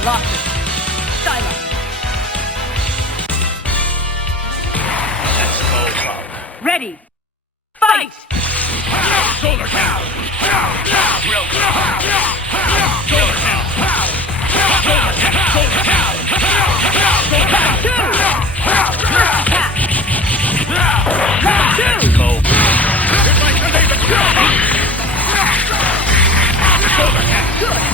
Colossus. Silence. Let's go, Bob. Ready. Fight! Shoulder down. Real down. Shoulder down. Shoulder down. Shoulder down. Level 2! First attack! Level 2! Let's go. Here's my Sunday. Shoulder down. Good!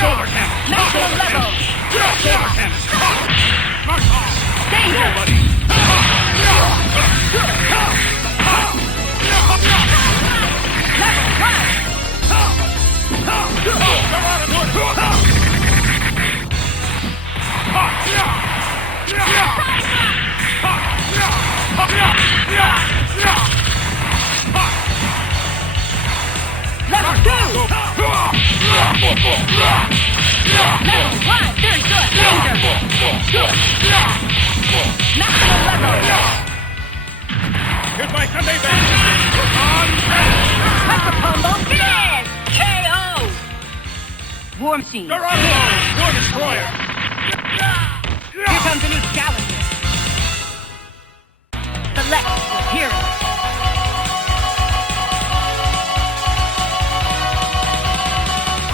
Shoulder down. Maximum level! Shoulder down. Mark off. Danger! Buddy. Level 1! Very good! Danger! Maximum level! Here's my Sunday best. Hyper combo! Finish! KO! War Machine! Geronimo! War Destroyer! Here comes a new challenger! Select your hero!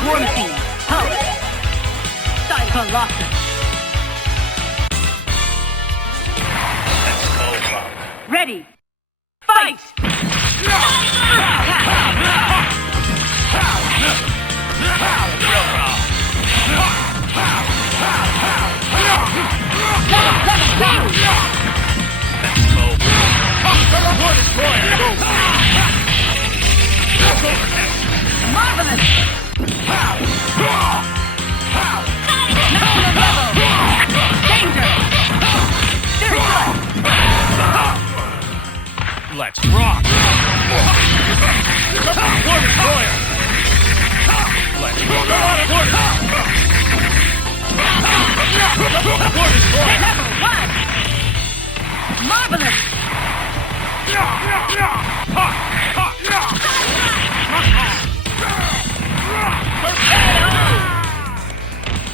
War Machine! Pump! Style Colossus! Let's go, Bob. Ready! Fight! Marvelous! Maximum level! Danger! Very good! Let's rock! War Destroyer! Let's rock! War Destroyer! Level 1! Marvelous!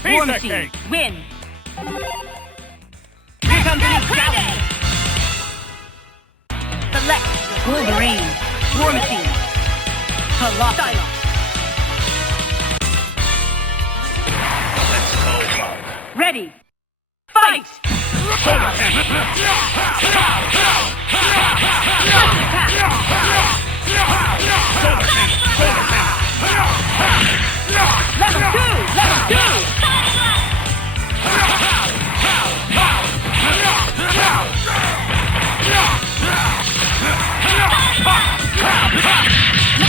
War Machine, win! Here comes the new challenge! Select Wolverine, War Machine, Colossus. Let's go, Bob. Ready! Fight! Level 2! Level 2!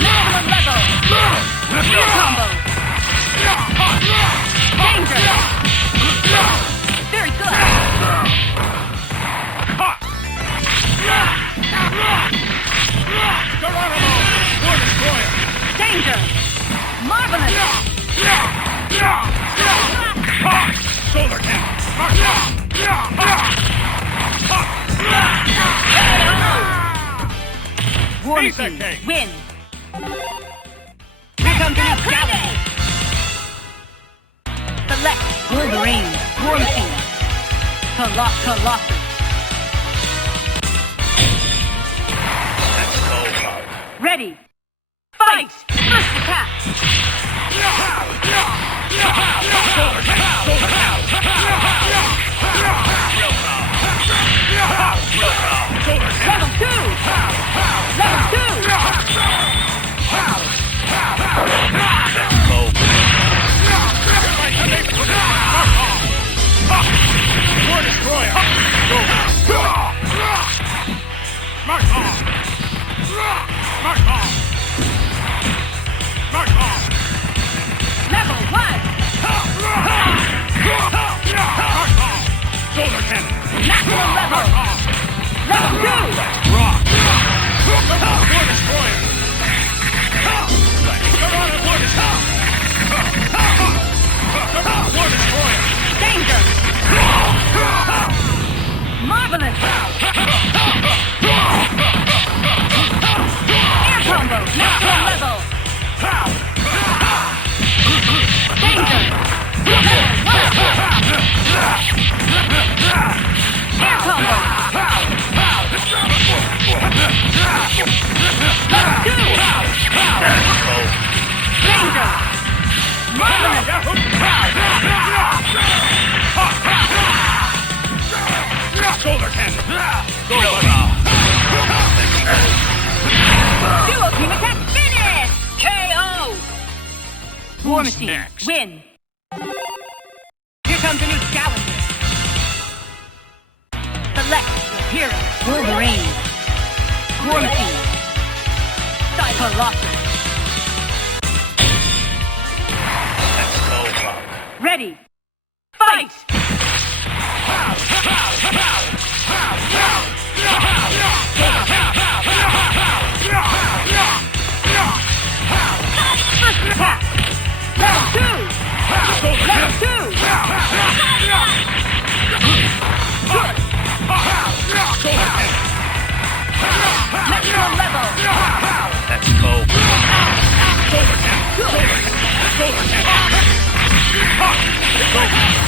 Maximum level! Combo! Danger! Very good! Geronimo! War Destroyer! Danger! Marvelous! Shoulder down! War Machine, win! Here comes the new challenge! Select Wolverine, War Machine, Colossus. Let's go, Bob. Ready! Fight! First attack! Level 2! Level 2! War Destroyer! Mark off! Mark off! Mark off! Level 1! Shoulder cannon! Maximum level! Level 2! Rock! War Destroyer! War Destroyer! War Destroyer! Danger! Marvelous! War Machine, next? win. Here comes a new challenger. Select your hero. Wolverine. War Machine. Cyberlocker. Let's go, Pop. Ready. Fight! First attack! Level 2! Level 2! Maximum level! Let's go.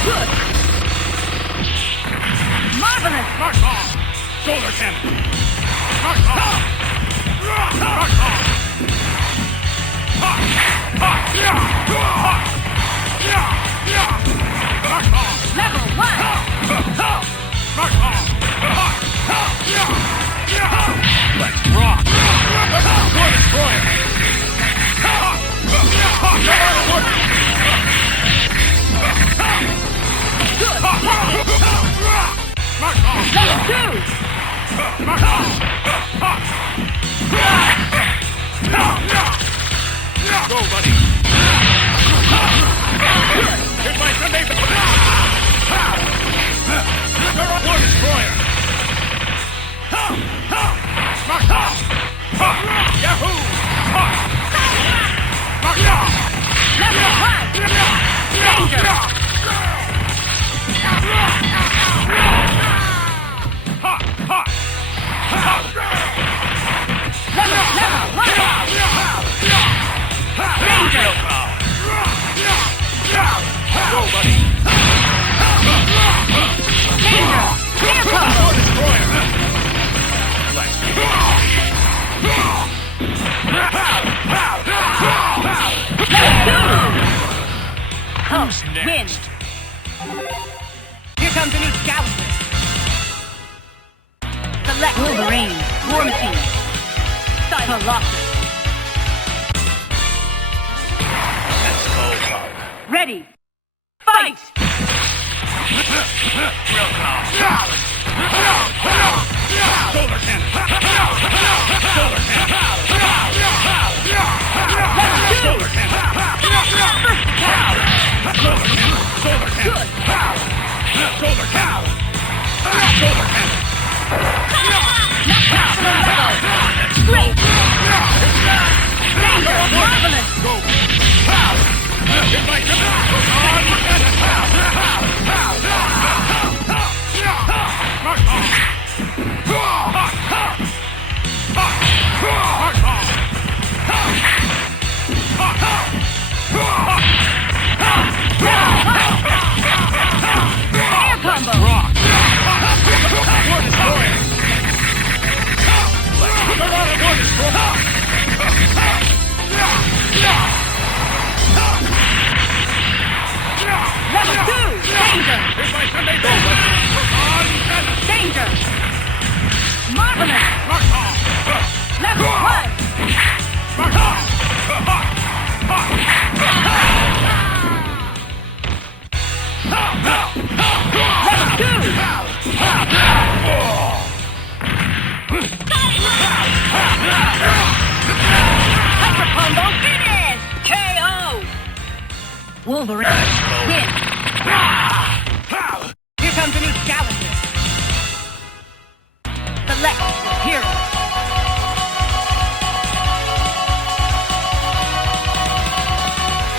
Good! Marvelous! Mark off! Solar cannon! Mark off! Mark off! Mark off! Level 1! Mark off! Let's rock! War Destroyer! Good! Mark off! Level 2! Mark off! Go, buddy! Here's my Sunday! War Destroyer! Mark off! Yahoo! Mark off! Level 1! Danger! Level 1! Danger! Go, buddy! Danger! Clear combo! War Destroyer! Let's go! Who's next? Win! Here comes a new challenger. Select Wolverine, War Machine, Cyberlocker. Let's go, Pop. Ready! Fight! Real power. Solar cannon. Solar cannon. Solar cannon. First attack! Solar cannon. Solar cannon. Good! Solar cannon. Solar cannon. Maximum level! Great! Danger! Marvelous! Go. It's like on Mark off. Mark off. Air combo! Rock. War Destroyer. Let's put her on a War Destroyer. Level 2! Danger! Here's my Sunday go. On cannon. Danger! Marvelous! Mark off. Level 1! Mark off. Level 2! Hyper combo finish! KO! Wolverine win! Here comes a new challenger. Select your hero.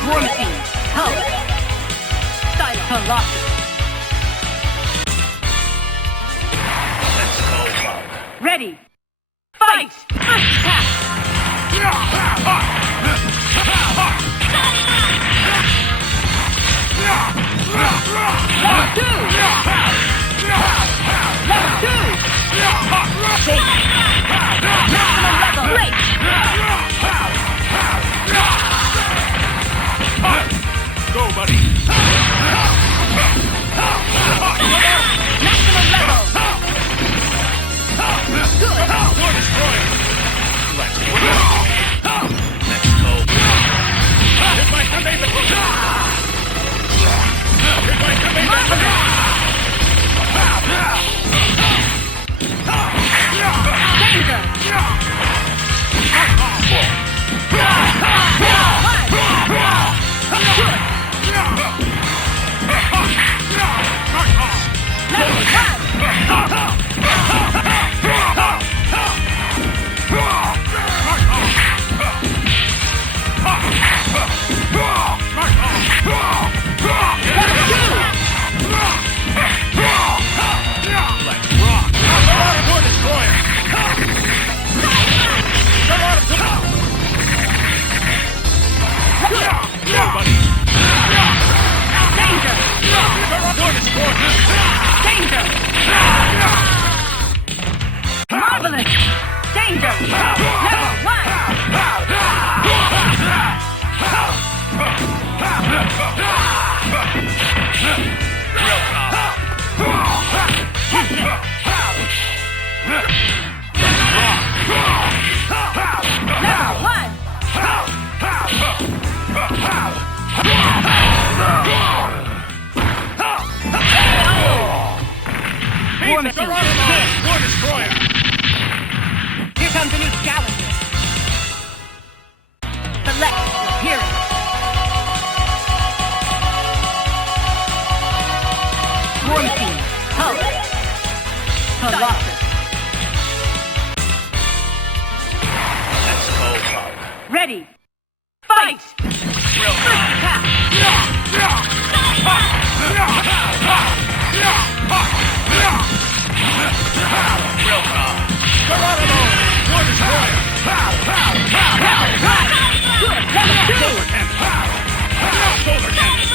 War Machine, Hulk, Cyberlocker. Let's go, Pop. Ready! Fight! First attack! Level 2! Level 2! Maximum level! Great! Go, buddy. Maximum level! Good! War Destroyer. Let's go. Let's go. Here's my Sunday. Here comes a new challenger. Select your hero. One team, Colors. Colossus. Let's go, Pop. Ready. Fight! First attack. Geronimo! War Destroyer! Good. Level 2. Shoulder cannon! Shoulder cannon!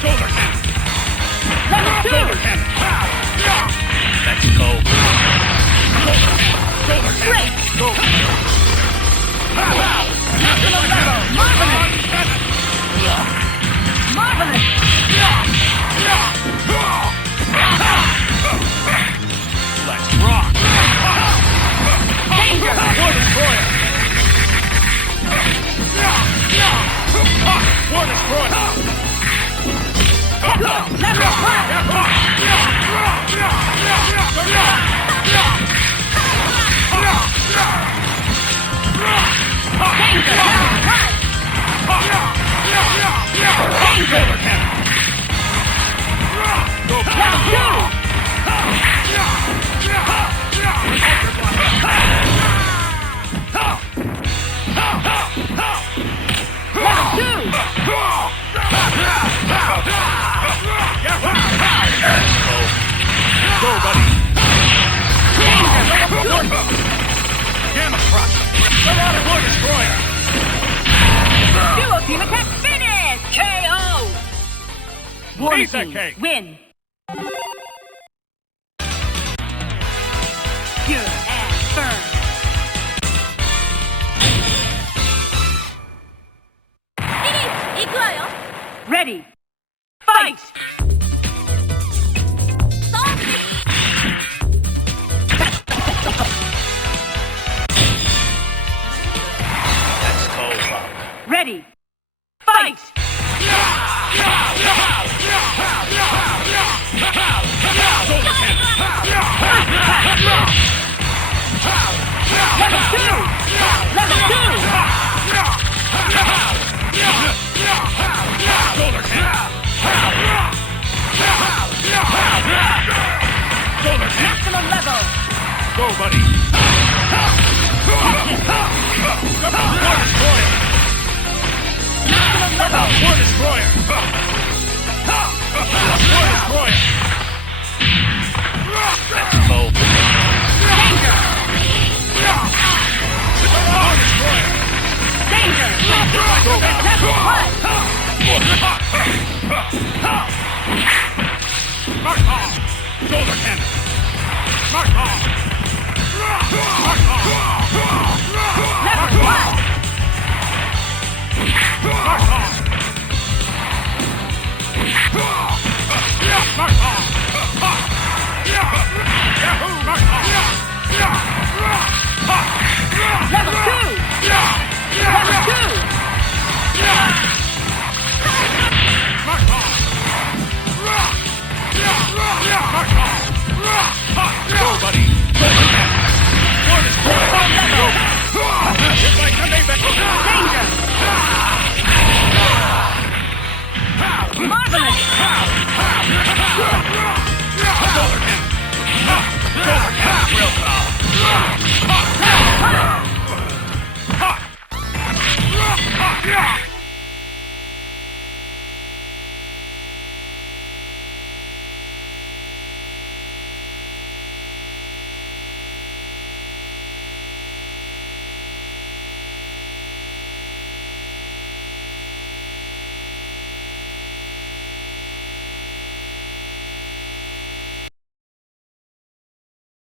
Shoulder cannon! Level 2. Shoulder cannon! Let's go! Shoulder cannon! Shoulder Great. cannon! Go! National level. Marvelous. Marvelous. Let's rock! Danger. War Destroyer! War Destroyer! Good. Level 1. Danger. Level 1. Shoulder cannon! Go! Level 2. Go, buddy! Gamma Crush! War Destroyer! Duo team attack finish! KO! One Pizza team cake. win! Pure and firm! Ready! Fight! Let's go, Pop. Ready! Fight! Level 2! Level 2! Shoulder cannon! Shoulder cannon! Maximum level! Go, buddy! War Destroyer! Maximum level! War Destroyer! War Destroyer! Let's go! Danger! War Destroyer! Danger! Level 1! Mark off! Shoulder cannon! Mark off! Mark off! Level 1! Mark off! Mark off! Yahoo! Mark off! Level 2!